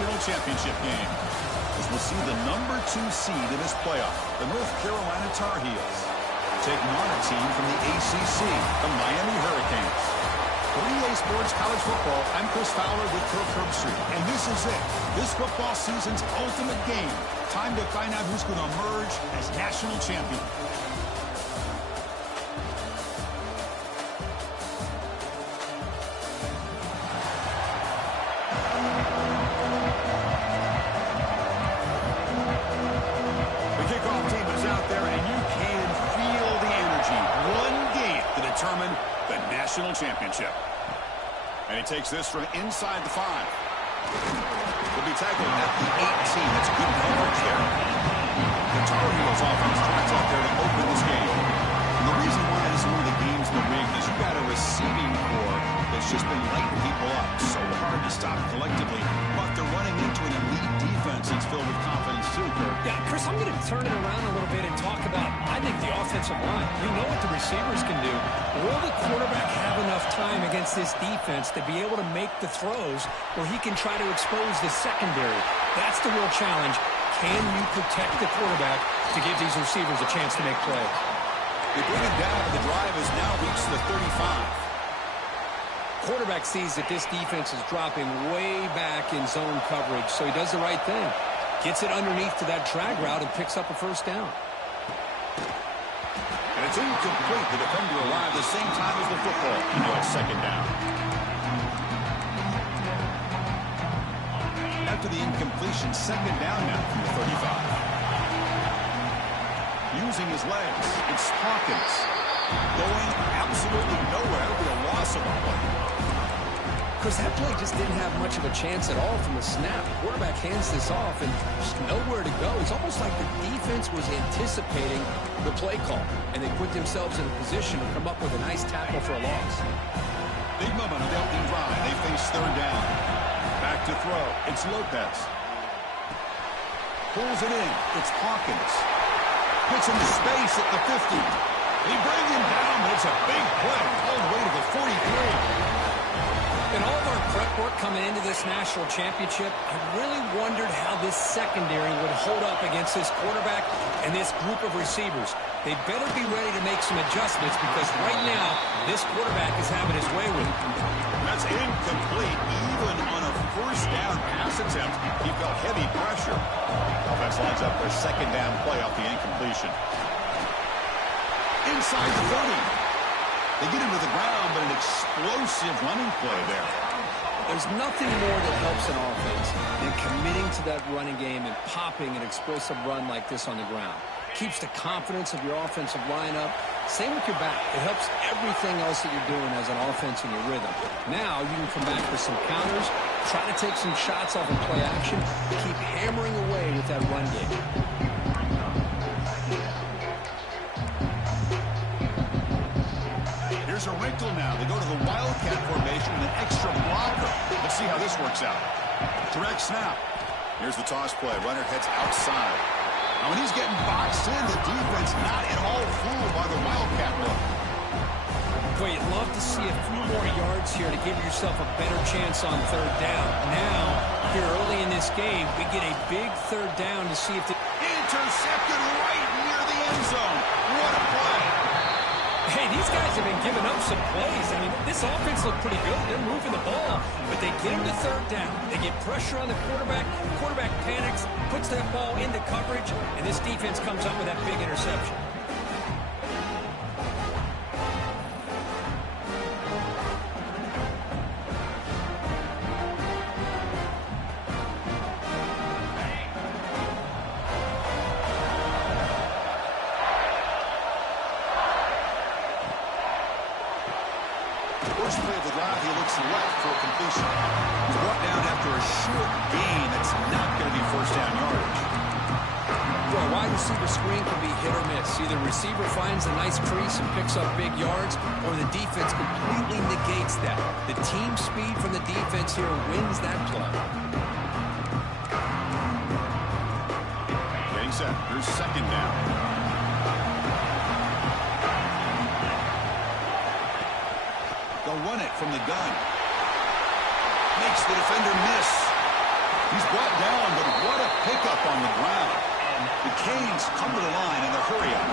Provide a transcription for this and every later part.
national championship game. As we'll see the #2 seed in this playoff, the North Carolina Tar Heels, taking on a team from the ACC, the Miami Hurricanes. For EA Sports College Football, I'm Chris Fowler with Kirk Herbstreit, and this is it. This football season's ultimate game. Time to find out who's going to emerge as national champion. The kickoff team is out there, and you can feel the energy. One game to determine the national championship. And he takes this from inside the 5. Will be tackled at the 18. That's good coverage there. The Tar Heels offense tries out there to open this game. And the reason why this is one of the games in the ring is you've got a receiving core that's just been lighting people up. So hard to stop collectively. But they're running into an elite defense that's filled with confidence too, Kirk. Yeah, Chris, I'm going to turn it around a little bit and talk about, I think, the offensive line. You know what the receivers can do. Will the quarterback have enough time against this defense to be able to make the throws where he can try to expose the secondary? That's the real challenge. Can you protect the quarterback to give these receivers a chance to make plays? They bring it down, and the drive has now reached the 35. Quarterback sees that this defense is dropping way back in zone coverage, so he does the right thing. Gets it underneath to that drag route and picks up a first down. And it's incomplete. The defender arrived the same time as the football. Now it's second down. After the incompletion, second down now from the 35. Using his legs, it's Hawkins. Going absolutely nowhere. It'll be a loss of a play. Because that play just didn't have much of a chance at all from the snap. Quarterback hands this off and just nowhere to go. It's almost like the defense was anticipating the play call, and they put themselves in a position to come up with a nice tackle for a loss. Big moment on the opening drive. They face third down. Back to throw. It's Lopez. Pulls it in. It's Hawkins. Gets into space at the 50. They bring him down, but it's a big play all the way to the 43. In all of our prep work coming into this national championship, I really wondered how this secondary would hold up against this quarterback and this group of receivers. They better be ready to make some adjustments because right now, this quarterback is having his way with it. That's incomplete. Even on a first down pass attempt, he felt heavy pressure. Offense lines up for a second down play off the incompletion. Inside the 30. They get him to the ground, but an explosive running play there. There's nothing more that helps an offense than committing to that running game and popping an explosive run like this on the ground. Keeps the confidence of your offensive lineup. Same with your back. It helps everything else that you're doing as an offense in your rhythm. Now you can come back with some counters, try to take some shots off of play action, keep hammering away with that run game. Here's a wrinkle now. They go to the Wildcat formation with an extra blocker. Let's see how this works out. Direct snap. Here's the toss play. Runner heads outside. Now, when he's getting boxed in, the defense not at all fooled by the Wildcat look. Boy, you'd love to see a few more yards here to give yourself a better chance on third down. Now, here early in this game, we get a big third down to see if the... Intercepted right near the end zone. What a play. Hey, these guys have been giving up some plays. I mean, this offense looked pretty good. They're moving the ball, but they get him to third down. They get pressure on the quarterback. The quarterback panics, puts that ball into coverage, and this defense comes up with that big interception. First play of the drive, he looks left for a completion. He's brought down after a short gain that's not going to be first down yardage. Well, a wide receiver screen can be hit or miss. Either receiver finds a nice crease and picks up big yards, or the defense completely negates that. The team speed from the defense here wins that play. Getting set. Here's second down. They'll run it from the gun. Makes the defender miss. He's brought down, but what a pickup on the ground. The Canes come to the line in the hurry-up.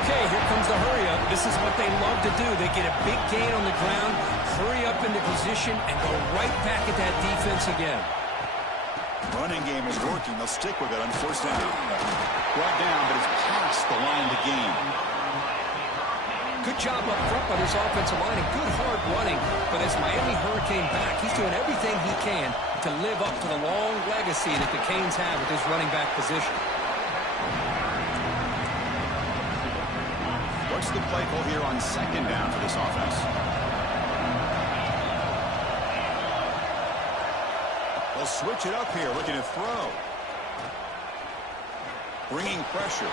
Okay, here comes the hurry-up. This is what they love to do. They get a big gain on the ground, hurry up into position, and go right back at that defense again. Running game is working. They'll stick with it on first down. Brought down, but it's past the line to gain. Good job up front by this offensive line and good hard running. But as Miami Hurricane back, he's doing everything he can to live up to the long legacy that the Canes have with this running back position. What's the play call here on second down for this offense? They'll switch it up here, looking to throw. Bringing pressure.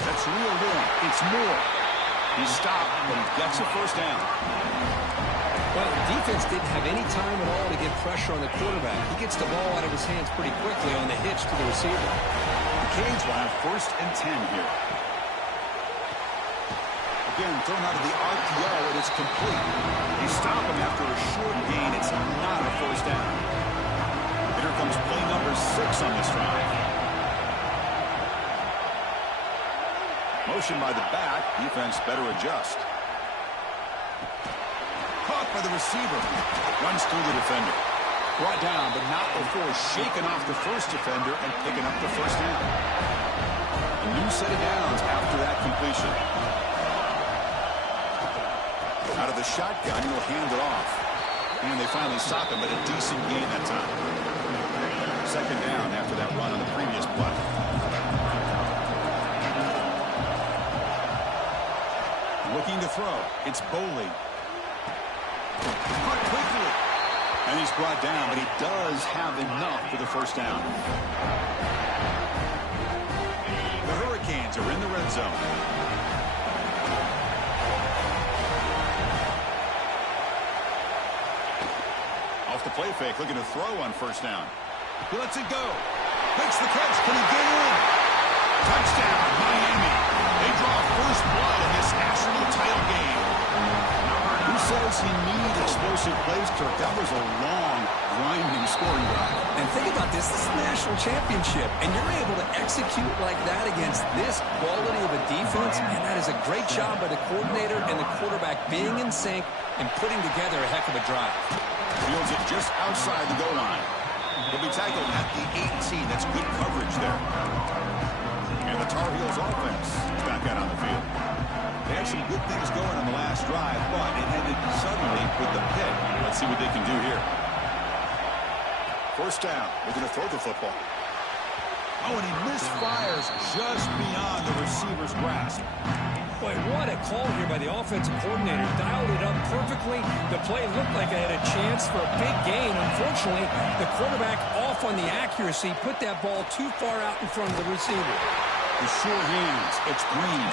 That's reeled in. It's Moore. He stopped, but he gets a first down. Well, the defense didn't have any time at all to get pressure on the quarterback. He gets the ball out of his hands pretty quickly on the hitch to the receiver. The Canes will have first and 10 here. Again, thrown out of the RPO, and it's complete. They stop him after a short gain. It's not a first down. Here comes play number 6 on this drive. Motion by the back. Defense better adjust. Caught by the receiver. Runs through the defender. Brought down, but not before shaking off the first defender and picking up the first down. A new set of downs after that completion. Out of the shotgun, he'll hand it off. And they finally stop him, but a decent gain that time. Second down after that run on the previous play. Looking to throw. It's Boley. Caught quickly. And he's brought down, but he does have enough for the first down. The Hurricanes are in the red zone. Off the play fake, looking to throw on first down. He lets it go. Makes the catch. Can he get in? Touchdown, Miami. They draw first blood in this national title game. Who says he needs explosive plays, Kirk? That was a long, grinding scoring drive. And think about this. This is the national championship, and you're able to execute like that against this quality of a defense, and that is a great job by the coordinator and the quarterback being in sync and putting together a heck of a drive. Fields it just outside the goal line. He'll be tackled at the 18. That's good coverage there. And the Tar Heels offense is back out on the field. They had some good things going on the last drive, but it ended suddenly with the pick. Let's see what they can do here. First down. They're going to throw the football. Oh, and he misfires just beyond the receiver's grasp. Boy, what a call here by the offensive coordinator. Dialed it up perfectly. The play looked like it had a chance for a big gain. Unfortunately, the quarterback off on the accuracy, put that ball too far out in front of the receiver. The sure hands. It's Green.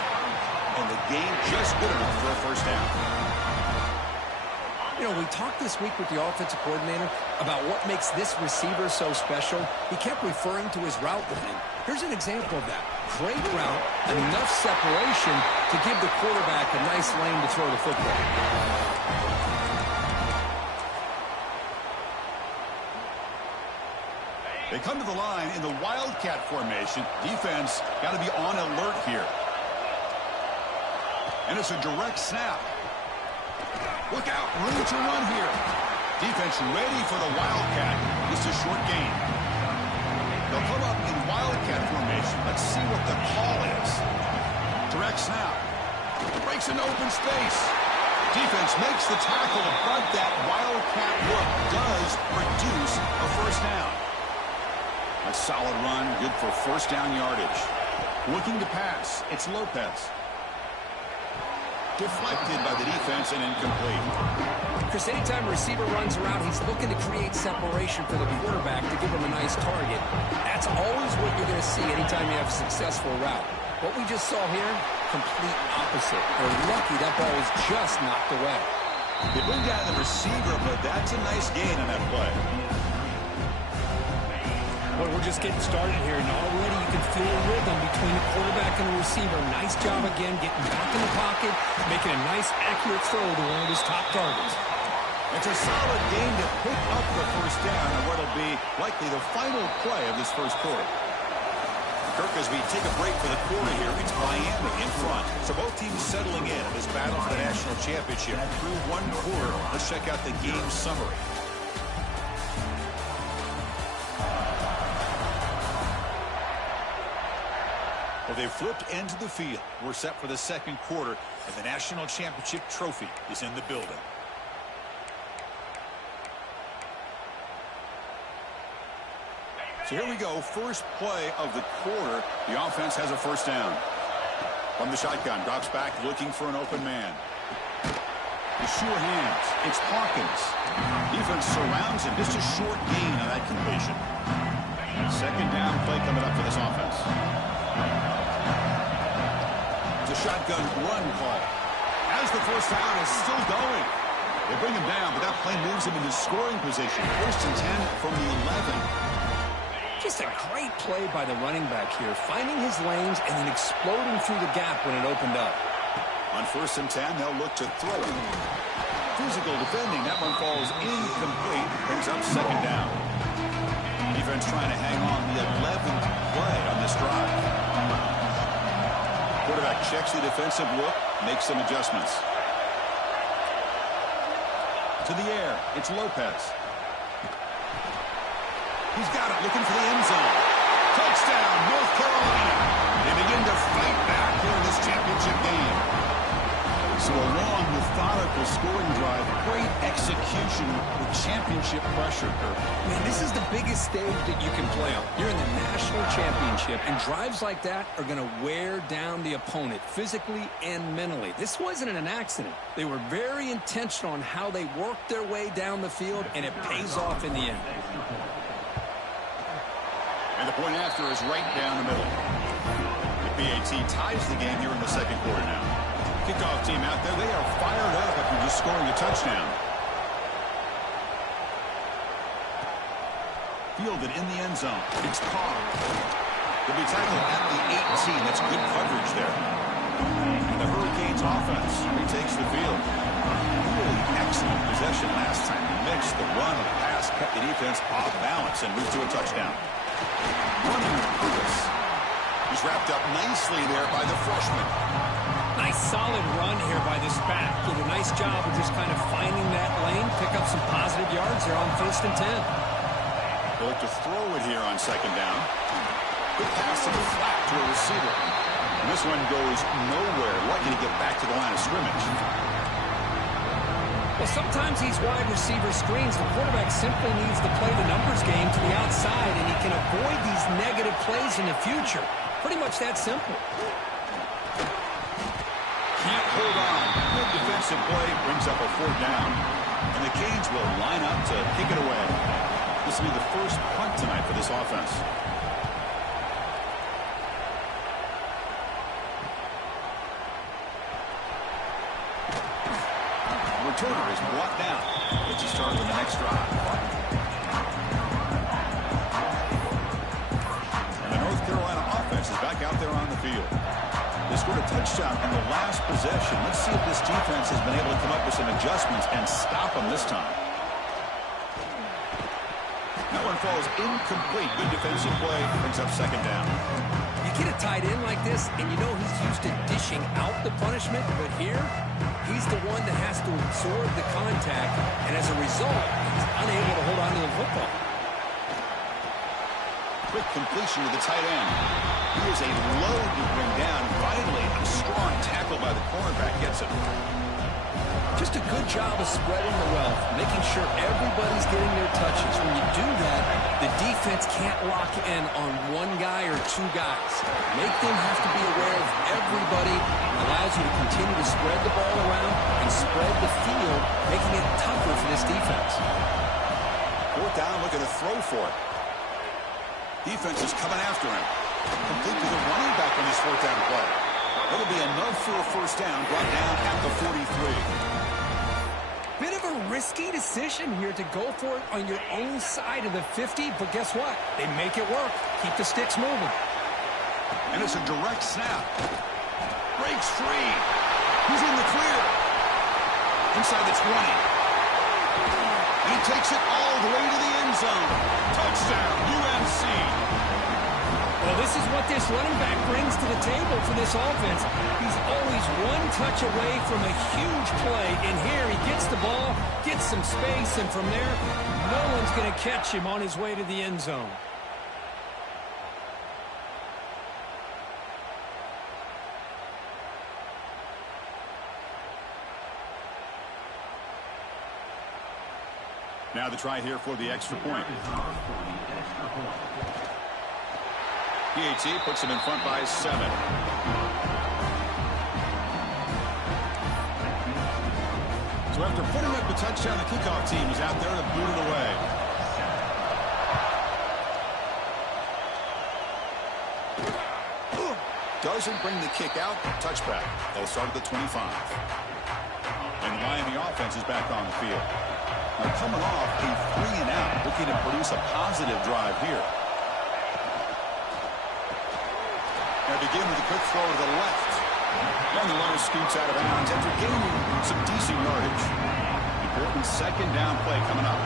And the game just good enough for a first down. You know, we talked this week with the offensive coordinator about what makes this receiver so special. He kept referring to his route running. Here's an example of that. Great route, enough separation to give the quarterback a nice lane to throw the football. They come to the line in the Wildcat formation. Defense got to be on alert here. And it's a direct snap. Look out, room to run here. Defense ready for the Wildcat. Just a short gain. They'll come up in Wildcat formation. Let's see what the call is. Direct snap. Breaks into open space. Defense makes the tackle, but that Wildcat look does produce a first down. A solid run, good for first down yardage. Looking to pass, it's Lopez. Deflected by the defense and incomplete. Chris, anytime a receiver runs around, he's looking to create separation for the quarterback to give him a nice target. That's always what you're going to see anytime you have a successful route. What we just saw here, complete opposite. They're lucky that ball was just knocked away. They bring down the receiver, but that's a nice gain on that play. Well, we're just getting started here, and already you can feel a rhythm between the quarterback and the receiver. Nice job again, getting back in the pocket, making a nice, accurate throw to one of his top targets. It's a solid gain to pick up the first down on what will be likely the final play of this first quarter. Kirk, as we take a break for the quarter here, it's Miami in front. So both teams settling in this battle for the national championship. Through one quarter, let's check out the game summary. Well, they've flipped into the field. We're set for the second quarter, and the national championship trophy is in the building. So here we go, first play of the quarter. The offense has a first down. From the shotgun, drops back looking for an open man. The sure hands, it's Hawkins. Defense surrounds him, just a short gain on that completion. Second down play coming up for this offense. It's a shotgun run call. As the first down is still going. They bring him down, but that play moves him into scoring position. First and 10 from the 11. Just a great play by the running back here, finding his lanes and then exploding through the gap when it opened up. On first and 10, they'll look to throw it. Physical defending, that one falls incomplete, brings up second down. Defense trying to hang on the 11th play on this drive. Quarterback checks the defensive look, makes some adjustments. To the air, it's Lopez. He's got it, looking for the end zone. Touchdown, North Carolina. They begin to fight back here in this championship game. So a long, methodical scoring drive. Great execution with championship pressure, Kirk. Man, this is the biggest stage that you can play on. You're in the national championship, and drives like that are going to wear down the opponent physically and mentally. This wasn't an accident. They were very intentional on how they worked their way down the field, and it pays off in the end. And the point after is right down the middle. The PAT ties the game here in the second quarter now. Kickoff team out there, they are fired up after just scoring a touchdown. Fielded in the end zone. It's Carr. He'll be tackled at the 18. That's good coverage there. And the Hurricanes offense retakes the field. Really excellent possession last time. They mixed the run and the pass, kept the defense off balance, and moved to a touchdown. Running with purpose. He's wrapped up nicely there by the freshman. Nice solid run here by this back. Did a nice job of just kind of finding that lane, pick up some positive yards there on first and 10. They look to throw it here on second down. Good pass to the flat to a receiver. And this one goes nowhere. Lucky to get back to the line of scrimmage. Well, sometimes these wide receiver screens, the quarterback simply needs to play the numbers game to the outside, and he can avoid these negative plays in the future. Pretty much that simple. Can't hold on. Good defensive play brings up a fourth down. And the Canes will line up to kick it away. This will be the first punt tonight for this offense. Returner is brought down. Let's just start with the next drive. And the North Carolina offense is back out there on the field. They scored a touchdown in the last possession. Let's see if this defense has been able to come up with some adjustments and stop them this time. That one falls incomplete. Good defensive play. Brings up second down. You get a tight end like this, and you know he's used to dishing out the punishment, but here, he's the one that has to absorb the contact, and as a result, he's unable to hold on to the football. Quick completion to the tight end. He was a load to bring down. Finally, a strong tackle by the cornerback gets it. Just a good job of spreading the wealth, making sure everybody's getting their touches. When you do that, the defense can't lock in on one guy or two guys. Make them have to be aware of everybody. Allows you to continue to spread the ball around and spread the field, making it tougher for this defense. Fourth down, looking to throw for it. Defense is coming after him. Complete to the running back on this fourth down play. That'll be enough for a first down, brought down at the 43. Bit of a risky decision here to go for it on your own side of the 50, but guess what? They make it work. Keep the sticks moving. And it's a direct snap. Breaks free. He's in the clear. Inside the 20. He takes it all the way to the end zone. Touchdown, UNC. Well, this is what this running back brings to the table for this offense. He's always one touch away from a huge play. And here he gets the ball, gets some space, and from there, no one's going to catch him on his way to the end zone. Now the try here for the extra point. PAT puts him in front by 7. So after putting up the touchdown, the kickoff team is out there to boot it away. Doesn't bring the kick out. Touchback. They'll start at the 25. And the Miami offense is back on the field. Now coming off a 3-and-out, looking to produce a positive drive here. Now begin with a quick throw to the left. And the runner scoots out of bounds after gaining some decent yardage. Important second down play coming up.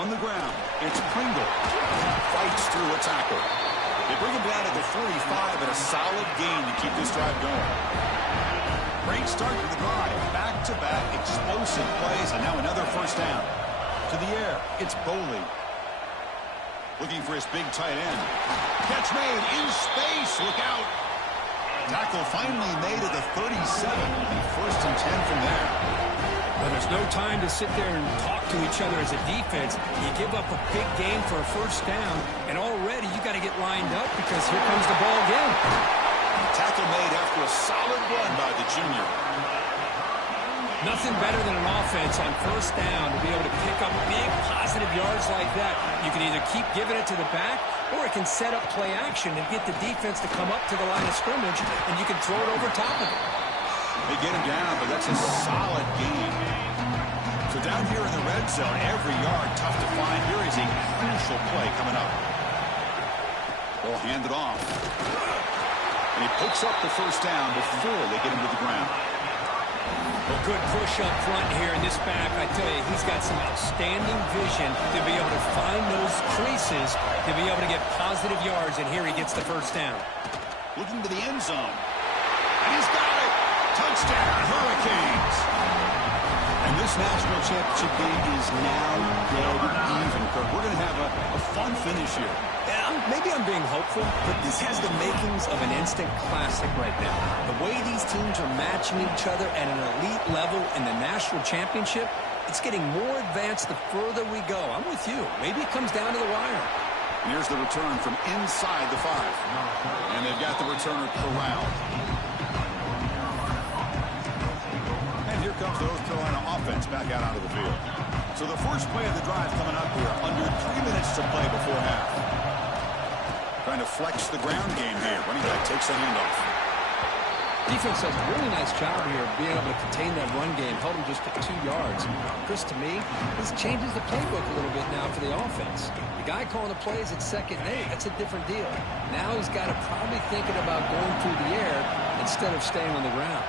On the ground, it's Pringle. Fights through a tackle. They bring him down at the 45 and a solid gain to keep this drive going. Great start to the drive. Back-to-back explosive plays, and now another first down. To the air, it's Boley. Looking for his big tight end. Catch made in space. Look out. Tackle finally made at the 37. And first and 10 from there. Well, there's no time to sit there and talk to each other as a defense. You give up a big game for a first down, and already you got to get lined up because here comes the ball again. Tackle made after a solid run by the junior. Nothing better than an offense on first down to be able to pick up big positive yards like that. You can either keep giving it to the back, or it can set up play action and get the defense to come up to the line of scrimmage, and you can throw it over top of it. They get him down, but that's a solid gain. So down here in the red zone, every yard tough to find. Here is a crucial play coming up. They'll hand it off. And he picks up the first down before they get him to the ground. A good push up front here in this back. I tell you, he's got some outstanding vision to be able to find those creases, to be able to get positive yards, and here he gets the first down. Looking to the end zone. And he's got it. Touchdown, Hurricanes. And this national championship game is now dead even, Kirk. We're going to have a fun finish here. Yeah, maybe I'm being hopeful, but this has the makings of an instant classic right now. The way these teams are matching each other at an elite level in the national championship, it's getting more advanced the further we go. I'm with you. Maybe it comes down to the wire. And here's the return from inside the 5. And they've got the returner corralled. And here comes the North Carolina offense back out onto the field. So the first play of the drive coming up here, under 3 minutes to play before half. Trying to flex the ground game here. Running back takes the handoff. Defense does a really nice job here of being able to contain that run game, held him just at 2 yards. Chris, to me, this changes the playbook a little bit now for the offense. The guy calling the plays at 2nd and 8, that's a different deal. Now he's got to probably thinking about going through the air instead of staying on the ground.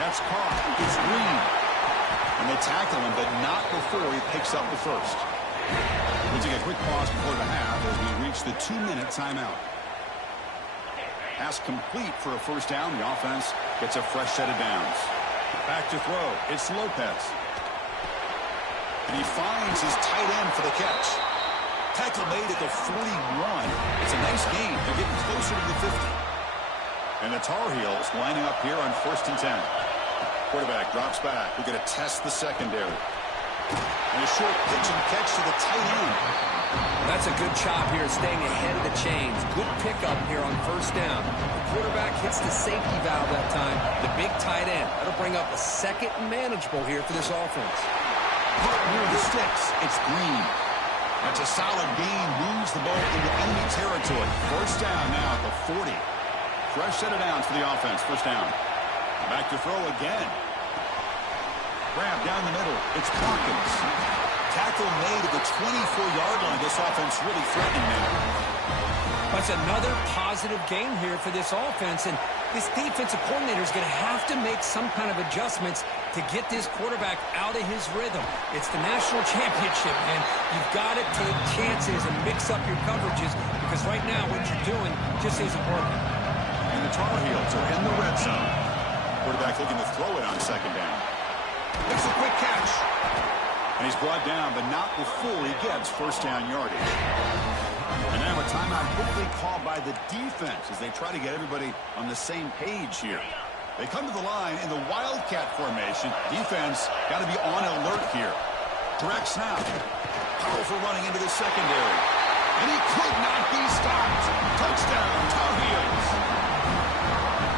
That's caught. It's Green. And they tackle him, but not before he picks up the first. We'll take a quick pause before the half as we reach the 2-minute timeout. Pass complete for a first down. The offense gets a fresh set of downs. Back to throw. It's Lopez. And he finds his tight end for the catch. Tackle made at the 41. It's a nice gain. They're getting closer to the 50. And the Tar Heels lining up here on 1st and 10. Quarterback drops back. We're going to test the secondary. And a short pitch and catch to the tight end. That's a good chop here, staying ahead of the chains. Good pickup here on first down. The quarterback hits the safety valve that time. The big tight end. That'll bring up a second and manageable here for this offense. Near the sticks, it's Green. That's a solid gain. Moves the ball into enemy territory. First down now at the 40. Fresh set of downs for the offense. First down. Back to throw again. Grab down the middle. It's Hawkins. Tackle made at the 24-yard line. This offense really threatening now. That's another positive game here for this offense, and this defensive coordinator is going to have to make some kind of adjustments to get this quarterback out of his rhythm. It's the national championship, man. You've got to take chances and mix up your coverages because right now what you're doing just isn't working. And the Tar Heels are in the red zone. Quarterback looking to throw it on second down. Makes a quick catch. And he's brought down, but not before he gets first down yardage. And now a timeout quickly called by the defense as they try to get everybody on the same page here. They come to the line in the Wildcat formation. Defense got to be on alert here. Direct snap. Powerful running into the secondary. And he could not be stopped. Touchdown, Tar Heels.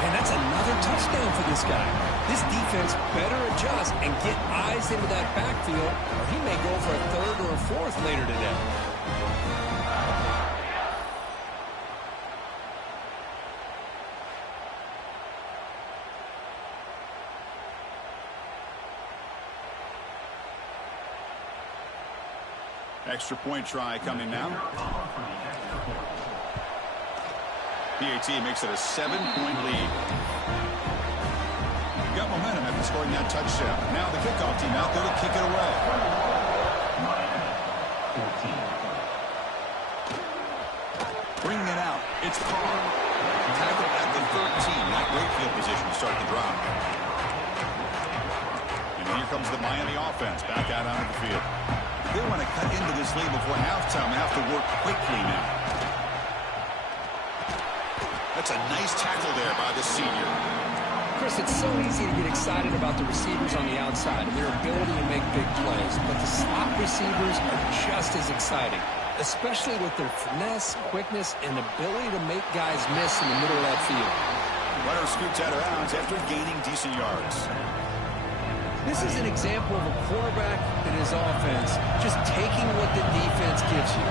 And that's another touchdown for this guy. This defense better adjust and get eyes into that backfield, or he may go for a third or a fourth later today. Extra point try coming now. PAT makes it a 7-point lead. Got momentum after scoring that touchdown. Now the kickoff team out there to kick it away. Bringing it out. It's Carr. Tackled at the 13. Not great field position to start the drive. And here comes the Miami offense back out onto the field. They want to cut into this lead before halftime. They have to work quickly now. That's a nice tackle there by the senior. Chris, it's so easy to get excited about the receivers on the outside and their ability to make big plays, but the slot receivers are just as exciting, especially with their finesse, quickness, and ability to make guys miss in the middle of that field. Runner scoots out of bounds after gaining decent yards. This is an example of a quarterback and his offense just taking what the defense gives you.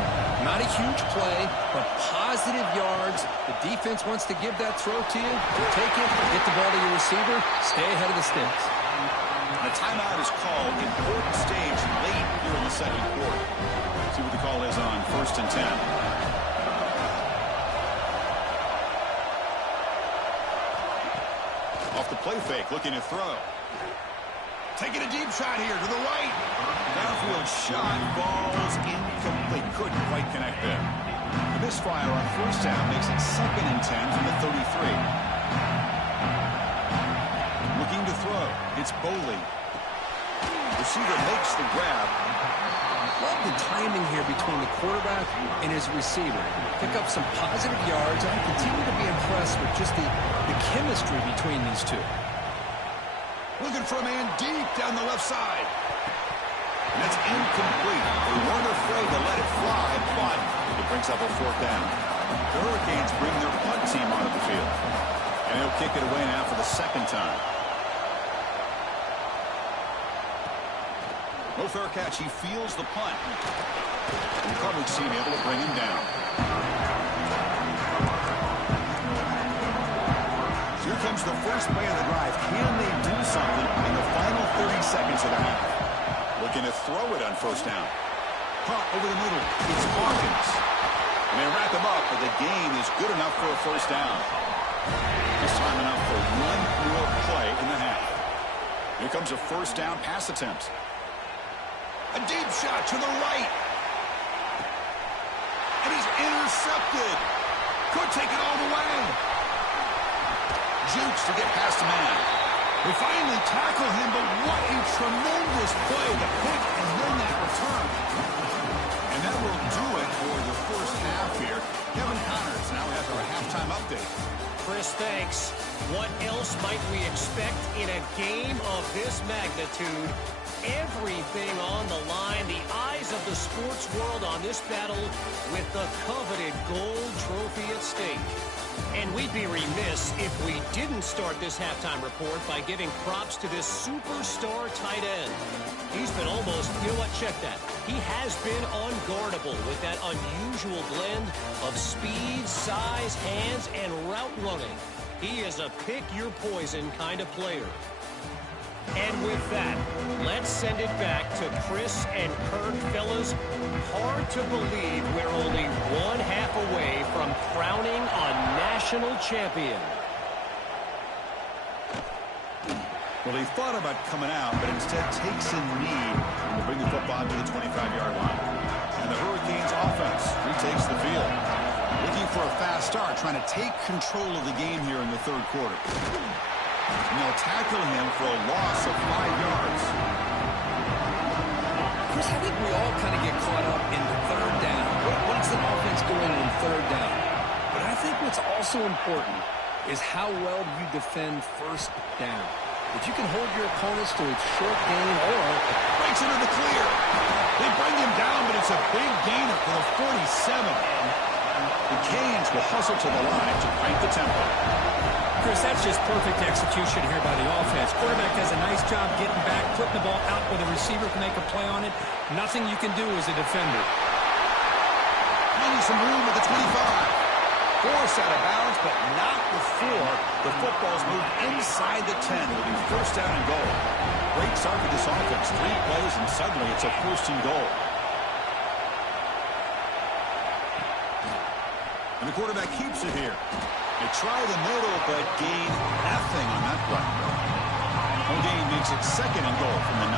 Not a huge play, but positive yards. The defense wants to give that throw to you. Take it, get the ball to your receiver, stay ahead of the sticks. A timeout is called. Important stage late here in the second quarter. See what the call is on 1st and 10. Off the play fake, looking to throw. Taking a deep shot here to the right. Downfield shot, balls incomplete. Couldn't quite connect there. The misfire on first down makes it 2nd and 10 from the 33. Looking to throw. It's Boley. Receiver makes the grab. Love the timing here between the quarterback and his receiver. Pick up some positive yards. I continue to be impressed with just the chemistry between these two. Looking for a man deep down the left side. And that's incomplete. They weren't afraid to let it fly, but it brings up a 4th down. The Hurricanes bring their punt team onto the field. And he'll kick it away now for the 2nd time. No fair catch. He feels the punt. And the coverage team able to bring him down. Here comes the first play of the drive. Can they do something in the final 30 seconds of the half? Looking to throw it on first down. Punt over the middle. It's Hawkins. And they wrap him up, but the gain is good enough for a first down. This time enough for one more play in the half. Here comes a first down pass attempt. A deep shot to the right. And he's intercepted. Could take it all the way. Jukes to get past the man. They finally tackle him, but what a tremendous play to pick and win that return. And that will do it for the first half here. Kevin Connors now has our halftime update. Chris, thanks. What else might we expect in a game of this magnitude? Everything on the line, the eyes of the sports world on this battle with the coveted gold trophy at stake. And we'd be remiss if we didn't start this halftime report by giving props to this superstar tight end. He's been almost, you know what, check that. He has been unguardable with that unusual blend of speed, size, hands, and route running. He is a pick-your-poison kind of player. And with that, let's send it back to Chris and Kirk. Fellas, hard to believe we're only one half away from crowning a national champion. Well, he thought about coming out, but instead takes a knee and will bring the football to the 25-yard line. And the Hurricanes offense retakes the field. Looking for a fast start, trying to take control of the game here in the third quarter. And they'll tackle him for a loss of 5 yards. Chris, I think we all kind of get caught up in the third down. What's the offense doing in third down? But I think what's also important is how well you defend first down. If you can hold your opponents to a short gain or Breaks into the clear. They bring him down, but it's a big gainer for the 47. The Canes will hustle to the line to crank the tempo. Chris, that's just perfect execution here by the offense. Quarterback does a nice job getting back, putting the ball out where the receiver can make a play on it. Nothing you can do as a defender. Finding some room at the 25. Forced out of bounds, but not before the football's moved inside the 10. It'll be first down and goal. Great start for this offense. 3 plays, and suddenly it's a first and goal. And the quarterback keeps it here. They try the middle, but gain nothing on that run. O'Gain makes it second and goal from the 9.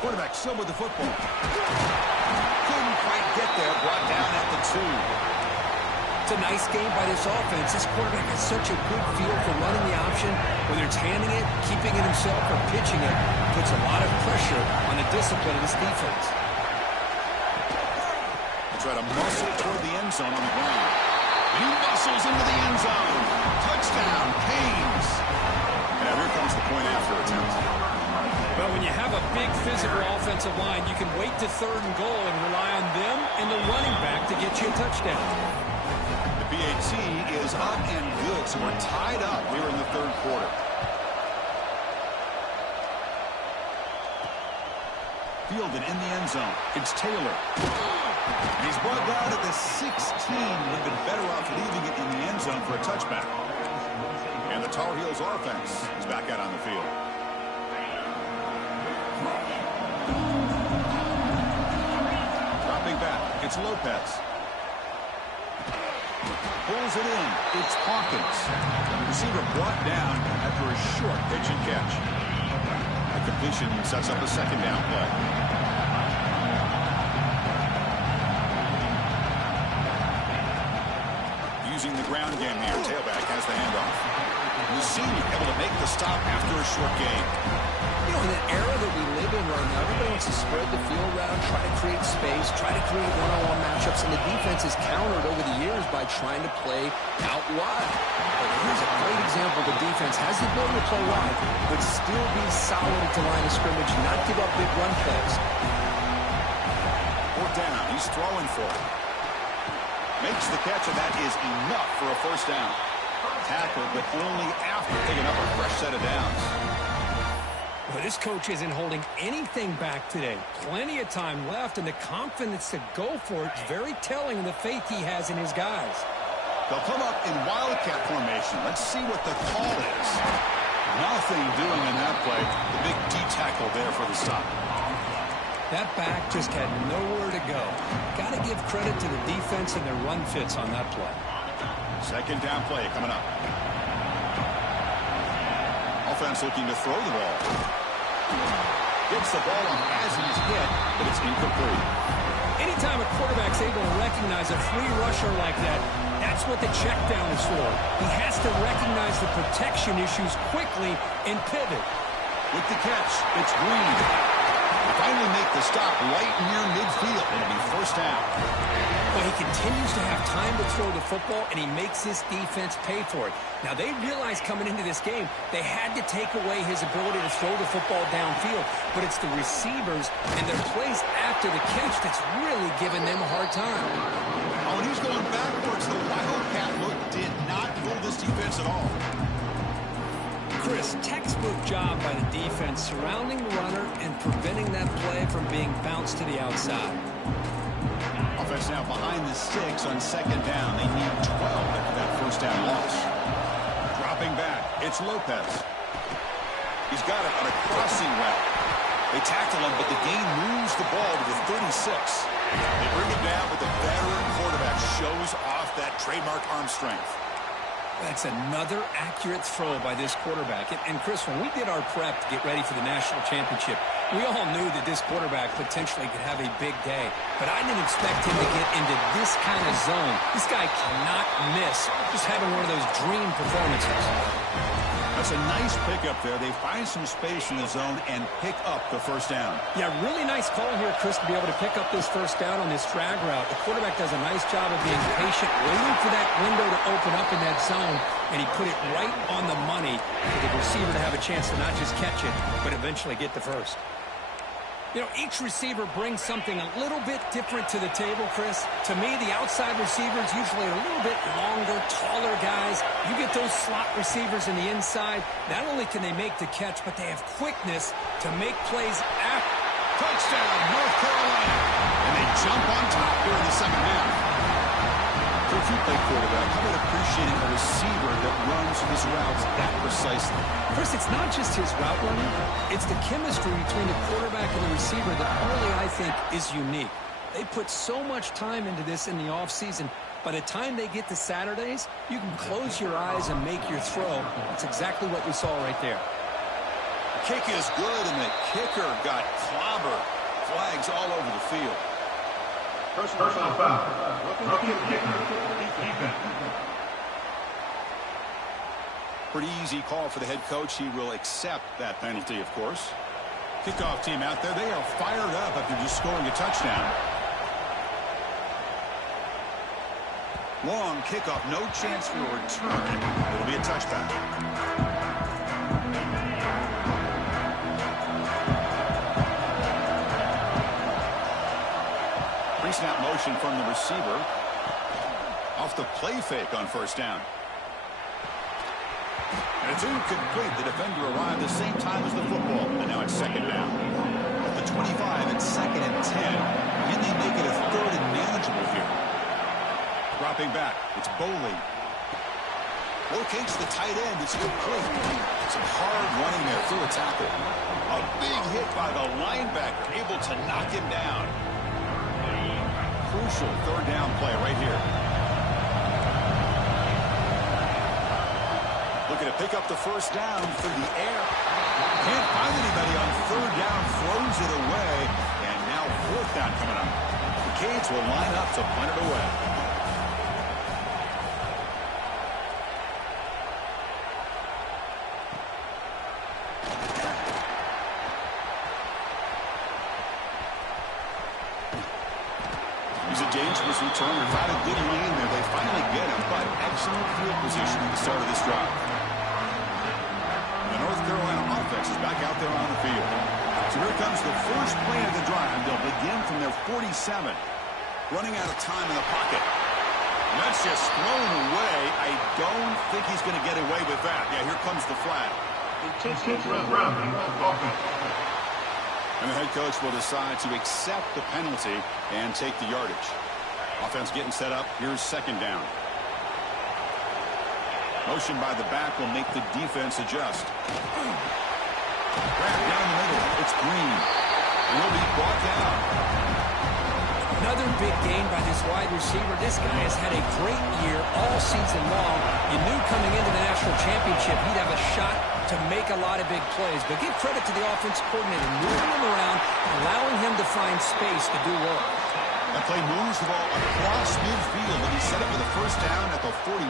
Quarterback still with the football. Couldn't quite get there. Brought down at the 2. it's a nice game by this offense. This quarterback has such a good feel for running the option. Whether it's handing it, keeping it himself, or pitching it, puts a lot of pressure on the discipline of this defense. They try to muscle toward the end zone on the ground. And he muscles into the end zone. Touchdown, Canes. And here comes the point after attempt. Well, when you have a big physical offensive line, you can wait to third and goal and rely on them and the running back to get you a touchdown. The PAT is up and good, so we're tied up here in the third quarter. Fielded in the end zone. It's Taylor. He's brought down at the 16. Would have been better off leaving it in the end zone for a touchback. And the Tar Heels offense is back out on the field. Dropping back, it's Lopez. Pulls it in, it's Hawkins. The receiver brought down after a short pitch and catch. The completion sets up a second down play. Using the ground game here, tailback has the handoff. The senior able to make the stop after a short gain. You know, in an era that we live in right now, everybody wants to spread the field around, try to create space, try to create one-on-one matchups, and the defense is countered over the years by trying to play out wide. But here's a great example. The defense has the ability to play wide, but still be solid at the line of scrimmage, not give up big run plays. Fourth down, he's throwing for it. Makes the catch, and that is enough for a first down. Tackled, but only after picking up a fresh set of downs. Well, this coach isn't holding anything back today. Plenty of time left, and the confidence to go for it is very telling of the faith he has in his guys. They'll come up in wildcat formation. Let's see what the call is. Nothing doing in that play. The big D tackle there for the stop. That back just had nowhere to go. Got to give credit to the defense and their run fits on that play. Second down play coming up. Offense looking to throw the ball. Gets the ball on as he's hit, but it's incomplete. Anytime a quarterback's able to recognize a free rusher like that, that's what the check down is for. He has to recognize the protection issues quickly and pivot. With the catch, it's Green. They finally make the stop right near midfield. It'll be first down. Well, he continues to have time to throw the football, and he makes this defense pay for it. Now, they realized coming into this game, they had to take away his ability to throw the football downfield, but it's the receivers and their plays after the catch that's really giving them a hard time. Oh, and he's going backwards. The wildcat look did not fool this defense at all. Chris, textbook job by the defense surrounding the runner and preventing that play from being bounced to the outside. Offense now behind the 6 on second down. They need 12 after that first down loss. Dropping back, it's Lopez. He's got it on a crossing route. They tackle him, but the gain moves the ball to the 36. They bring him down, but the veteran quarterback shows off that trademark arm strength. That's another accurate throw by this quarterback. And Chris, when we did our prep to get ready for the national championship, we all knew that this quarterback potentially could have a big day. But I didn't expect him to get into this kind of zone. This guy cannot miss. Just having one of those dream performances. That's a nice pickup there. They find some space in the zone and pick up the first down. Yeah, really nice call here, Chris, to be able to pick up this first down on this drag route. The quarterback does a nice job of being patient, waiting for that window to open up in that zone, and he put it right on the money for the receiver to have a chance to not just catch it, but eventually get the first. You know, each receiver brings something a little bit different to the table, Chris. To me, the outside receivers usually a little bit longer, taller guys. You get those slot receivers in the inside. Not only can they make the catch, but they have quickness to make plays after. Touchdown, North Carolina. And they jump on top here in the second half. So if you play quarterback, how about appreciating a receiver that runs his routes that precisely? Chris, it's not just his route running. It's the chemistry between the quarterback and the receiver that really, I think, is unique. They put so much time into this in the offseason. By the time they get to Saturdays, you can close your eyes and make your throw. That's exactly what we saw right there. The kick is good, and the kicker got clobbered. Flags all over the field. Personal foul. Rookie kicker. Defense. Pretty easy call for the head coach. He will accept that penalty, of course. Kickoff team out there. They are fired up after just scoring a touchdown. Long kickoff. No chance for a return. It'll be a touchback. Pre-snap motion from the receiver. Off the play fake on first down. And it's incomplete. The defender arrived the same time as the football. And now it's second down. At the 25, it's second and 10. And they make it a third and manageable here. Dropping back. It's Boley. Locates the tight end. It's complete. Some hard running there through a tackle. A big hit by the linebacker. Able to knock him down. Crucial third down play right here. Looking to pick up the first down through the air. Can't find anybody on third down. Throws it away. And now fourth down coming up. The Canes will line up to punt it away. Dangerous returner, not a good lane there. They finally get him, but excellent field position at the start of this drive. And the North Carolina offense is back out there on the field. So here comes the first play of the drive. They'll begin from their 47. Running out of time in the pocket. And that's just thrown away. I don't think he's going to get away with that. Yeah, here comes the flag. And the head coach will decide to accept the penalty and take the yardage. Offense getting set up. Here's second down. Motion by the back will make the defense adjust. Wrap down the middle. It's Green. And he'll be brought down. Another big gain by this wide receiver. This guy has had a great year all season long. You knew coming into the national championship he'd have a shot to make a lot of big plays. But give credit to the offensive coordinator, moving him around, allowing him to find space to do work. That play moves the ball across midfield, and he set up with a first down at the 41.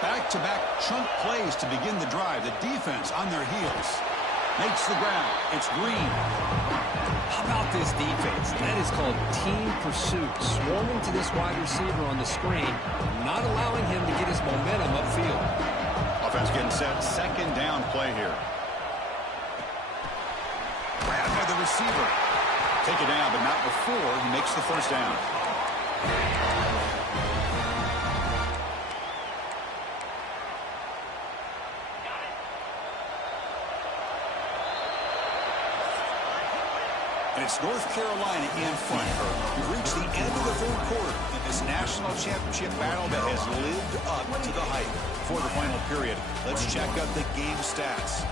Back-to-back chunk plays to begin the drive. The defense on their heels. Makes the ground. It's Green. How about this defense? That is called team pursuit. Swarming to this wide receiver on the screen, not allowing him to get his momentum upfield. Offense getting set. Second down play here. Grabbed by the receiver. Take it down, but not before he makes the first down. And it's North Carolina in front. We've reached the end of the third quarter in this national championship battle that has lived up to the hype. For the final period, let's check out the game stats.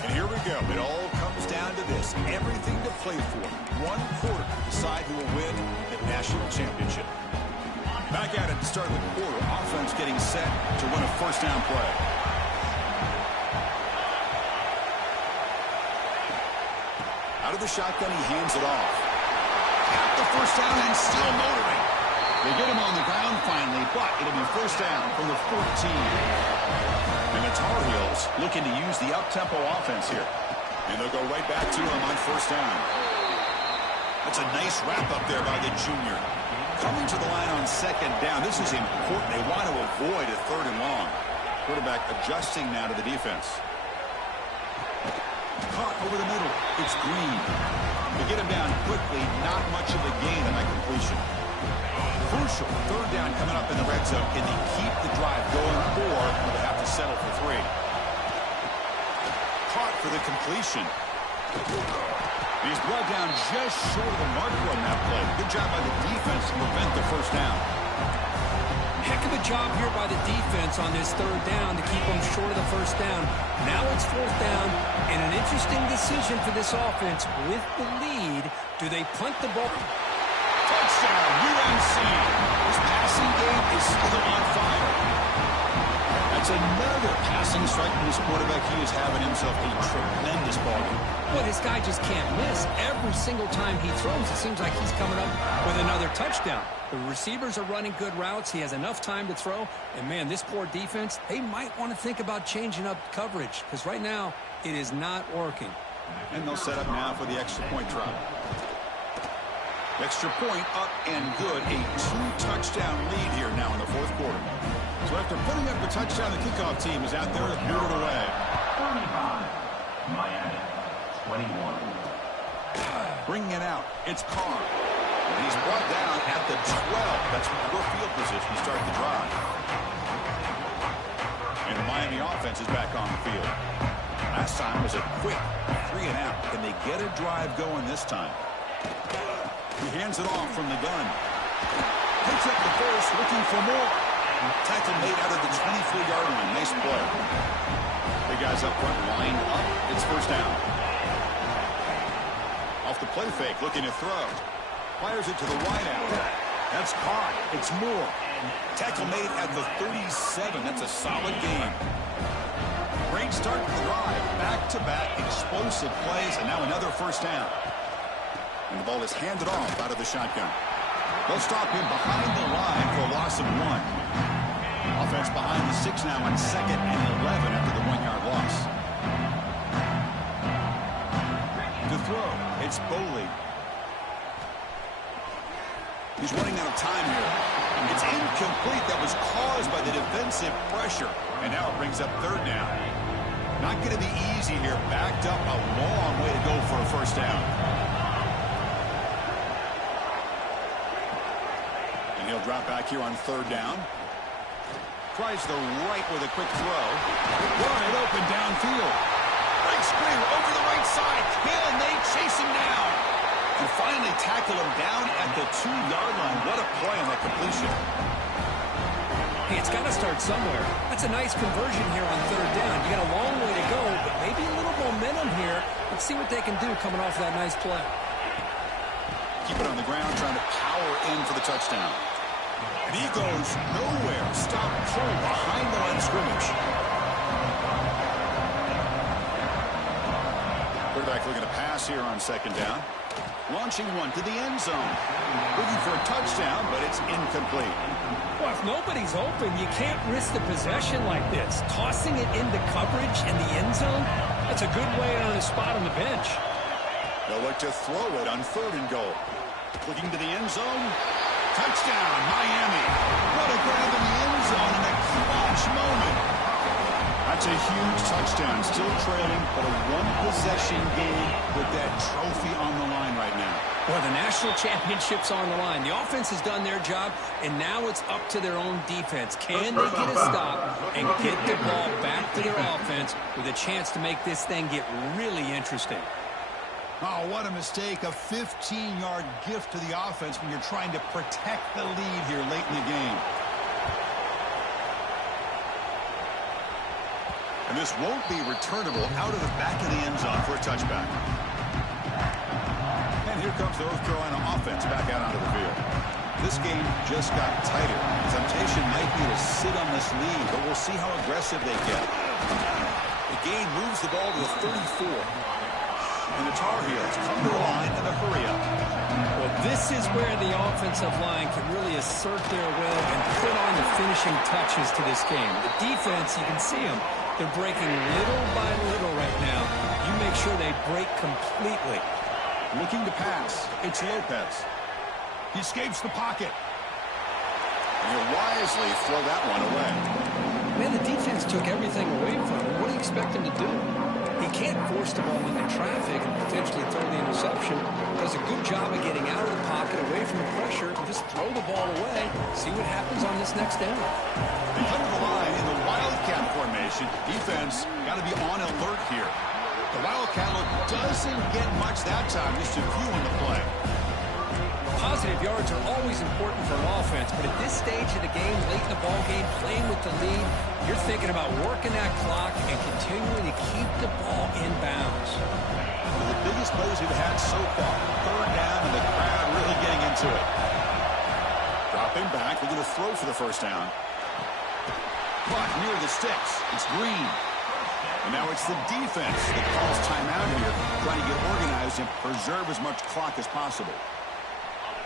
And here we go. It all comes down to this. Everything to play for. One quarter to decide who will win the national championship. Back at it to start the quarter. Offense getting set to win a first down play. Out of the shotgun, he hands it off. At the first down and still motoring. They get him on the ground finally, but it'll be first down from the 14. And the Tar Heels looking to use the up-tempo offense here. And they'll go right back to him on first down. That's a nice wrap up there by the junior. Coming to the line on second down. This is important. They want to avoid a third and long. Quarterback adjusting now to the defense. Caught over the middle. It's Green. They get him down quickly. Not much of a gain on that completion. Crucial. Third down coming up in the red zone. Can they keep the drive going, or will they have to settle for 3? Caught for the completion. He's brought down just short of the marker on that play. Good job by the defense to prevent the first down. Heck of a job here by the defense on this third down to keep them short of the first down. Now it's fourth down, and an interesting decision for this offense. With the lead, do they punt the ball? Touchdown, UNC. This passing game is still on fire. That's another passing strike from this quarterback. He is having himself a tremendous ballgame. Well, this guy just can't miss. Every single time he throws, it seems like he's coming up with another touchdown. The receivers are running good routes. He has enough time to throw. And, man, this poor defense, they might want to think about changing up coverage because right now it is not working. And they'll set up now for the extra point drop. Extra point up and good. A 2-touchdown lead here now in the fourth quarter. So after putting up the touchdown, the kickoff team is out there to boot it away. 35, Miami, 21. Bringing it out, it's Carr. And he's brought down at the 12. That's your field position to start the drive. And the Miami offense is back on the field. Last time was a quick 3 and out. Can they get a drive going this time? He hands it off from the gun. Picks up the first, looking for more. Tackle made out of the 24-yard line. Nice play. The guys up front line up. It's first down. Off the play fake, looking to throw. Fires it to the wideout. That's caught. It's Moore. Tackle made at the 37. That's a solid game. Great start to the drive. Back-to-back explosive plays, and now another first down. And the ball is handed off out of the shotgun. They'll stop him behind the line for a loss of 1. Offense behind the 6 now on 2nd and 11 after the 1-yard loss. To throw, it's Boley. He's running out of time here. It's incomplete. That was caused by the defensive pressure. And now it brings up third down. Not going to be easy here. Backed up a long way to go for a first down. And he'll drop back here on third down. Tries the right with a quick throw. Wide open downfield. Breaks clear over the right side. Can they chase him down? And finally tackle him down at the 2-yard line. What a play on that completion. Hey, it's got to start somewhere. That's a nice conversion here on third down. You got a long way to go, but maybe a little momentum here. Let's see what they can do coming off that nice play. Keep it on the ground, trying to power in for the touchdown. And he goes nowhere. Stop cold behind the line of scrimmage. Quarterback looking to pass here on second down. Launching one to the end zone. Looking for a touchdown, but it's incomplete. Well, if nobody's open, you can't risk the possession like this. Tossing it into coverage in the end zone, that's a good way to earn a spot on the bench. They'll look to throw it on third and goal. Looking to the end zone. Touchdown, Miami. What a grab in the end zone in a clutch moment. It's a huge touchdown. Still trailing, but a one-possession game with that trophy on the line right now. Well, the national championship's on the line. The offense has done their job, and now it's up to their own defense. Can they get a stop and get the ball back to their offense with a chance to make this thing get really interesting? Oh, what a mistake. A 15-yard gift to the offense when you're trying to protect the lead here late in the game. And this won't be returnable out of the back of the end zone for a touchback. And here comes the North Carolina offense back out onto the field. This game just got tighter. The temptation might be to sit on this lead, but we'll see how aggressive they get. The game moves the ball to the 34. And the Tar Heels come to the line in a hurry-up. Well, this is where the offensive line can really assert their will and put on the finishing touches to this game. The defense, you can see them. They're breaking little by little right now. You make sure they break completely. Looking to pass. It's Lopez. He escapes the pocket. And he'll wisely throw that one away. Man, the defense took everything away from him. What do you expect him to do? He can't force the ball into traffic and potentially throw the interception. Does a good job of getting out of the pocket, away from the pressure, and just throw the ball away. See what happens on this next down. They come to the line in the Wildcat formation. Defense got to be on alert here. The Wildcat look doesn't get much that time, just a few on the play. Positive yards are always important for an offense, but at this stage of the game, late in the ball game, playing with the lead, you're thinking about working that clock and continuing to keep the ball in bounds. Well, the biggest plays we've had so far. Third down, and the crowd really getting into it. Dropping back, they're going to throw for the first down. Clock near the sticks. It's Green. And now it's the defense that calls timeout here, trying to get organized and preserve as much clock as possible.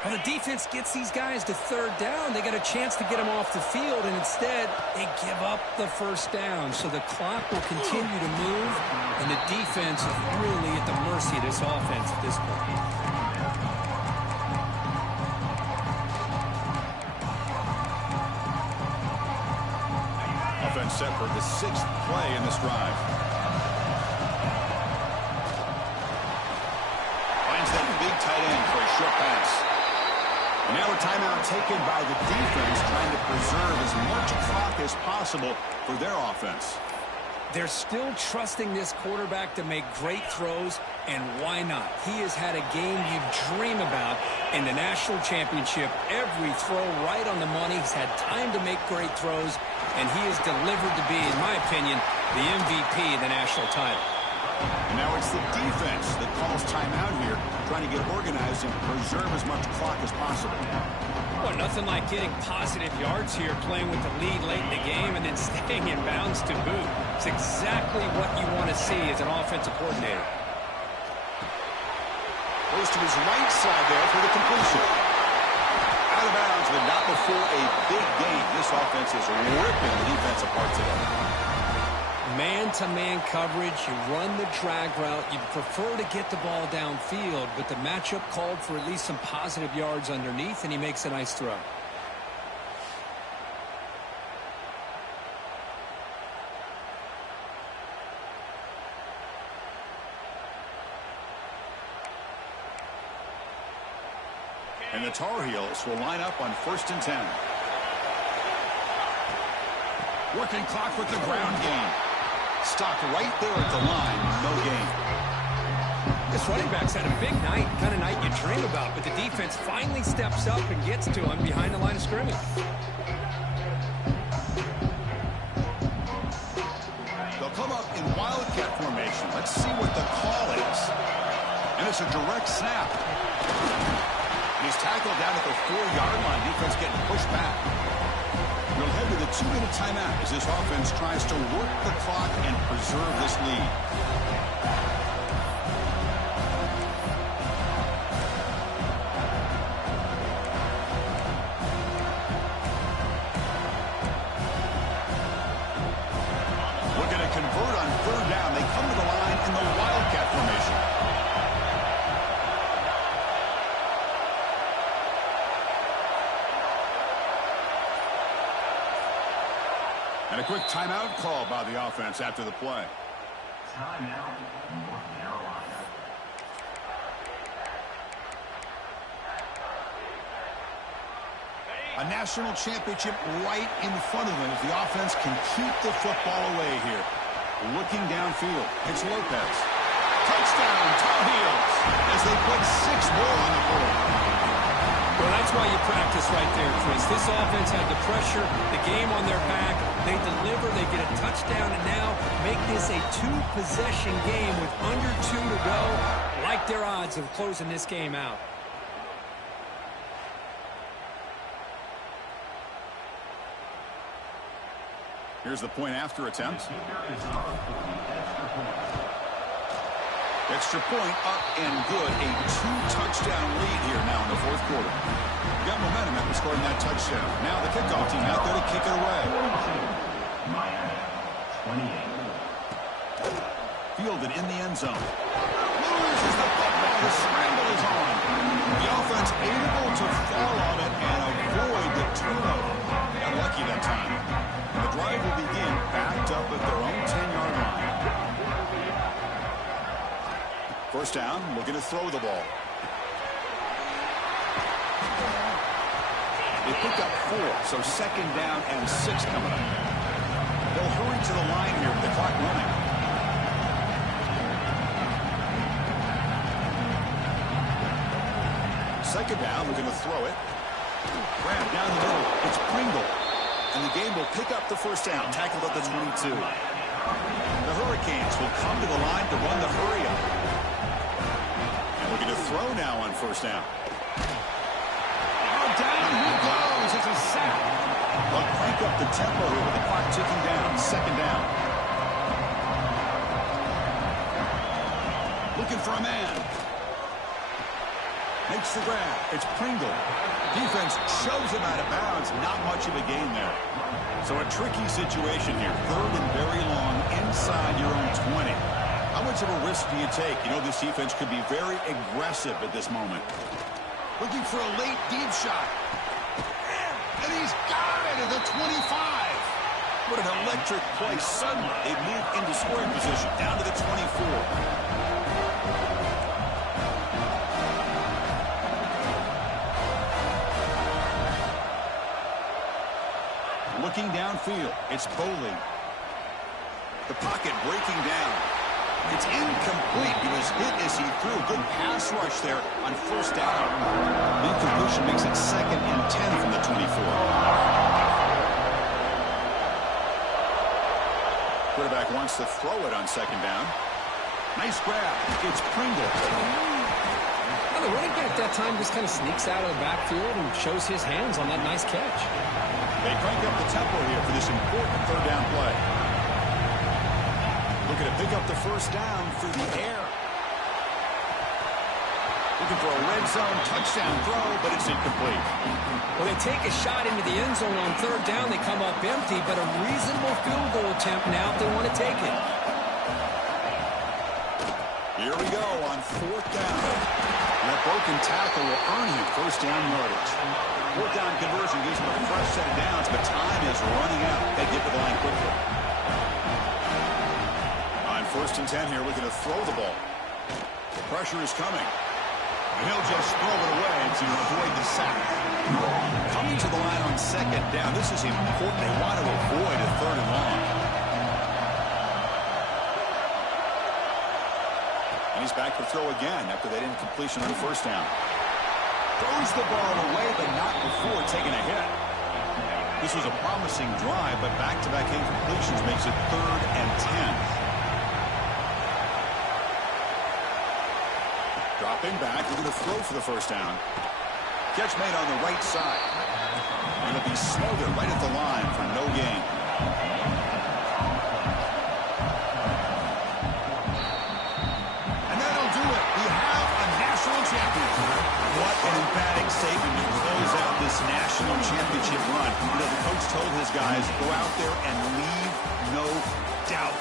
When the defense gets these guys to third down, they got a chance to get them off the field, and instead they give up the first down. So the clock will continue to move, and the defense is really at the mercy of this offense at this point. Offense set for the 6th play in this drive. Finds that big tight end for a short pass. And now a timeout taken by the defense, trying to preserve as much clock as possible for their offense. They're still trusting this quarterback to make great throws, and why not? He has had a game you dream about in the national championship. Every throw right on the money. He's had time to make great throws, and he has delivered to be, in my opinion, the MVP of the national title. And now it's the defense that calls timeout here, trying to get organized and preserve as much clock as possible. Well, nothing like getting positive yards here, playing with the lead late in the game, and then staying in bounds to boot. It's exactly what you want to see as an offensive coordinator. Goes to his right side there for the completion. Out of bounds, but not before a big game. This offense is ripping the defense apart today. Man-to-man coverage, you run the drag route. You prefer to get the ball downfield, but the matchup called for at least some positive yards underneath, and he makes a nice throw. And the Tar Heels will line up on 1st and 10. Working clock with the ground game. Stopped right there at the line. No gain. This running back's had a big night, kind of night you dream about, but the defense finally steps up and gets to him behind the line of scrimmage. They'll come up in Wildcat formation. Let's see what the call is. And it's a direct snap. He's tackled down at the 4-yard line. Defense getting pushed back. We'll head to the 2-minute timeout as this offense tries to work the clock and preserve this lead. Looking to convert on 3rd down. They come to the line in the Wildcat formation. And a quick timeout call by the offense after the play. Timeout, North Carolina. A national championship right in front of them if the offense can keep the football away here. Looking downfield, it's Lopez. Touchdown, Tar Heels, as they put 6 more on the board. Well, that's why you practice right there, Chris. This offense had the pressure, the game on their back. They deliver, they get a touchdown, and now make this a 2-possession game with under 2 to go. Like their odds of closing this game out. Here's the point after attempt. Extra point up and good. A 2-touchdown lead here now in the fourth quarter. We got momentum after scoring that touchdown. Now the kickoff team out there to kick it away. Miami, 28. Fielded in the end zone. Loses the football. The scramble is on. The offense able to fall on it and avoid the turnover. Got lucky that time. And the drive will begin backed up at their own 10-yard line. First down, looking to throw the ball. They pick up 4, so second down and 6 coming up. They'll hurry to the line here with the clock running. Second down, looking to throw it. Grab down the middle. It's Pringle. And the game will pick up the first down, tackled at the 22. The Hurricanes will come to the line to run the hurry-up. And looking to throw now on first down. Down he goes. It's a sack. They'll crank up the tempo here with the clock ticking down. Second down. Looking for a man. Makes the grab. It's Pringle. Defense shoves him out of bounds. Not much of a gain there. So a tricky situation here. Third and very long inside your own 20. How much of a risk do you take? You know this defense could be very aggressive at this moment. Looking for a late deep shot. And he's got it at the 25. What an electric play. Suddenly they move into scoring position down to the 24. Looking downfield, it's Boley. The pocket breaking down. It's incomplete. He was hit as he threw a good pass rush there on first down. The incompletion makes it second and 10 from the 24. Quarterback wants to throw it on second down. Nice grab. It's Pringle. Well, the running back that time just kind of sneaks out of the backfield and shows his hands on that nice catch. They crank up the tempo here for this important third down play. Looking to pick up the first down through the air. Looking for a red zone touchdown throw, but it's incomplete. Well, they take a shot into the end zone on third down. They come up empty, but a reasonable field goal attempt now if they want to take it. Here we go on fourth down. And that broken tackle will earn him first down yardage. Fourth down conversion gives them a fresh set of downs, but time is running out. They get to the line quickly. On first and 10 here, looking to throw the ball. The pressure is coming. And he'll just throw it away to avoid the sack. Coming to the line on second down. This is important. They want to avoid a third and long. And he's back to throw again after that incompletion on first down. Throws the ball away, but not before taking a hit. This was a promising drive, but back-to-back incompletions makes it third and 10. Dropping back, looking to throw for the first down. Catch made on the right side. And it'll be smothered right at the line for no gain. And that'll do it. We have a national champion. What an emphatic statement to close out this national championship run. You know, the coach told his guys, go out there and leave no doubt.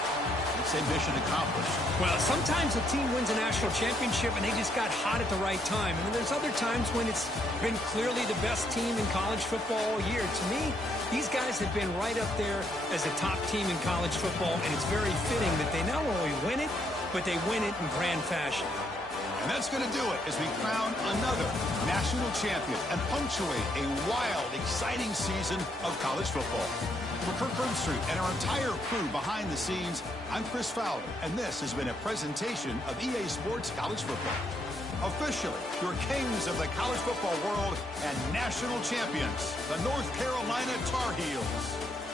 say mission accomplished. Well, sometimes a team wins a national championship and they just got hot at the right time. And then there's other times when it's been clearly the best team in college football all year. To me, these guys have been right up there as a top team in college football, and it's very fitting that they not only win it, but they win it in grand fashion. And that's going to do it as we crown another national champion and punctuate a wild, exciting season of college football. For Kirk Herbstreit and our entire crew behind the scenes, I'm Chris Fowler, and this has been a presentation of EA Sports College Football. Officially, your kings of the college football world and national champions, the North Carolina Tar Heels.